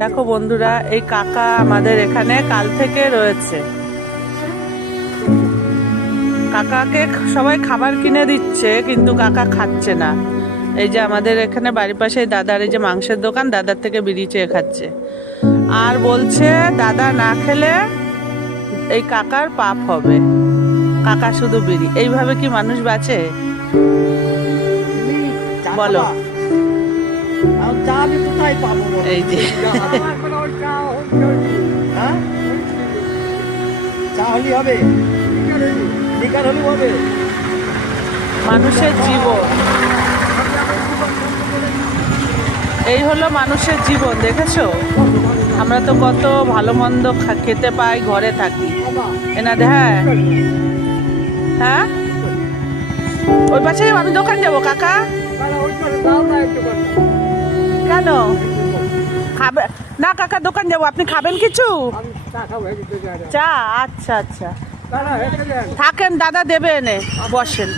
দেখো বন্ধুরা, এই কাকা আমাদের এখানে কাল থেকে রয়েছে। কাকাকে সবাই খাবার কিনে দিচ্ছে, কিন্তু কাকা খাচ্ছে না। এই যে আমাদের এখানে বাড়ির পাশে দাদার এই যে মাংসের দোকান, দাদার থেকে বিড়ি চেয়ে খাচ্ছে। আর বলছে দাদা না খেলে এই কাকার পাপ হবে, কাকা শুধু বিড়ি। এইভাবে কি মানুষ বাঁচে বলো? এই যে মানুষের জীবন, এই হলো মানুষের জীবন। দেখেছো, আমরা তো কত ভালো মন্দ খেতে পাই, ঘরে থাকি এনাদের। হ্যাঁ হ্যাঁ, ওই পাশে আমি দোকান যাবো কাকা। কেন খাবে না কাকা? দোকান যাবো, আপনি খাবেন কিছু? চা? আচ্ছা আচ্ছা, থাকেন, দাদা দেবে এনে, বসেন।